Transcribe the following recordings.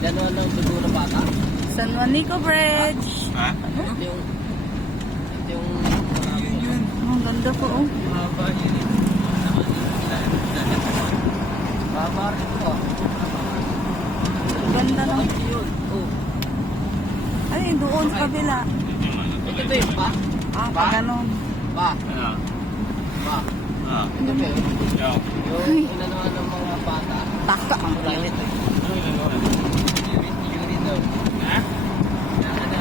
Gano'n lang dugo na bata. San Juanico Bridge. Ha? Ito yung... Ang ganda po, oh. Haba yun. Haba rin ito. Ang ganda ng... Yun. Oh. Ay, doon sa kabila. Ito yung pa. Ah, pa ganon. Pa. Ah. Pa. Ah. Ito ba yun? Yo. Yung inanuhan ng mga bata. Taka. Ang ulit eh. Unit daw. Ha?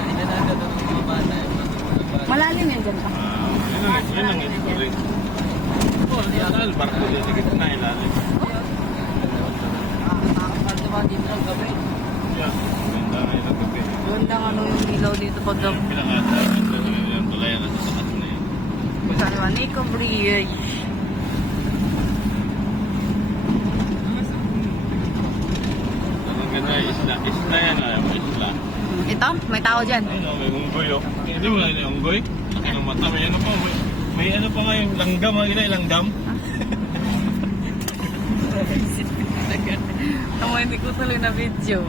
Inanuhan ng mga bata. Malalim yan dyan pa. Yun ang ito rin. Oh, di atal. Barko din sa gitna ilalim. Nakakapal naman dito ng gabi. Yeah. Ganda nga ilang gabi. Doon lang ano yung ilaw dito pag Yung pinakata. Yung tulayan na sa sakat na yun. San Juanico Bridge. Ang ganda isla. Isla yan alam mo. Isla. Ito, may tao dyan. Ayun o, may unggoy o. Hindi mo lang yung unggoy? Laki ng mata. May ano pa. May ano pa nga yung langgam. Ang ina yung langgam. Ang hindi ko tuloy na video.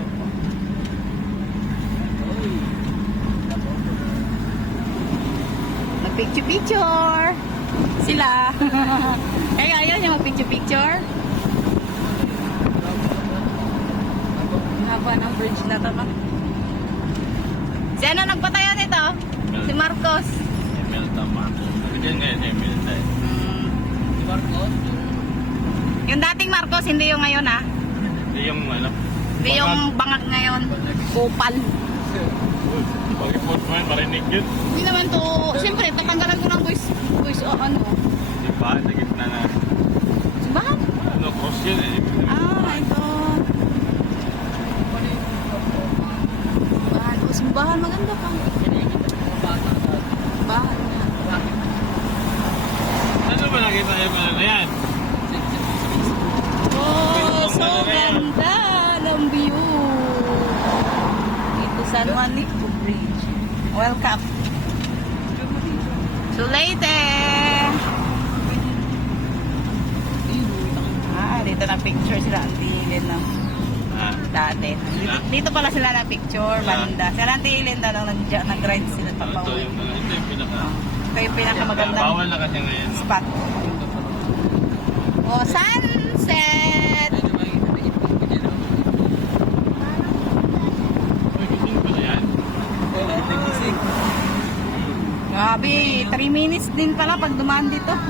Nag-picture-picture. Sila. Kaya ayaw niya mag-picture-picture. Haba ng bridge na to ba? Si ano nagpatayo nito? Si Marcos. Emil tama. Sabi din ngayon Emil dahil. Si Marcos. Yung dating Marcos, hindi yung ngayon ah. Hindi yung ano. Hindi yung bangag ngayon. Kupal. Uy, pag-report mo yan, marinig yun. Hindi naman to, siyempre, tatanggalan ko ng voice o ano. Di ba? Sa gitna na. Simbahan? Ano, cross yun eh. Ah, ito. Simbahan. Oh, simbahan. Maganda pa. Simbahan nga. Ano ba nakita yung ano na yan? Oh, so ganda ng view. Ito San Juanico Bridge. Welcome. So later. Dito na picture sila. Ang tingin na. Ah, Dati. Dito pala sila na picture, banda. Sila ang tingin na nag-ride sila ito papaw. yung pinaka. Ito yung pinakamagandang Bawal na kasi ngayon. No? spot. Oh, sunset! Uy, gising pa na yan. Grabe, 3 minutes din pala pag dumaan dito. Ah.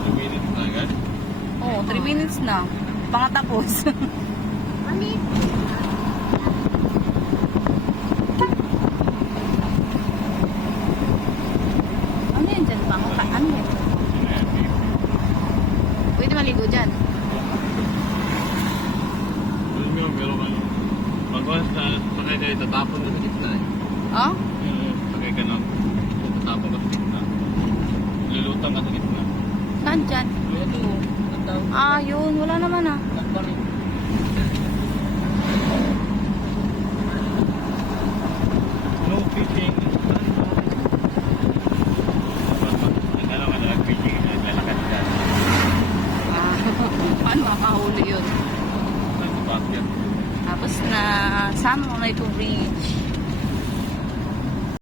2 minutes na agad. Oh, 3 minutes na. Pangatapos. Ano yan dyan? Ano yan? Pwede maligo dyan. Doon nga, pero ano. Pagwas na sakay kayo, tatapon na sa gitna eh. Oh? Sakay ka nun. Tatapon ka sa gitna. Lulutang ka sa gitna. Saan dyan? Ito. Ah, yun. Wala naman ah. Nagparin.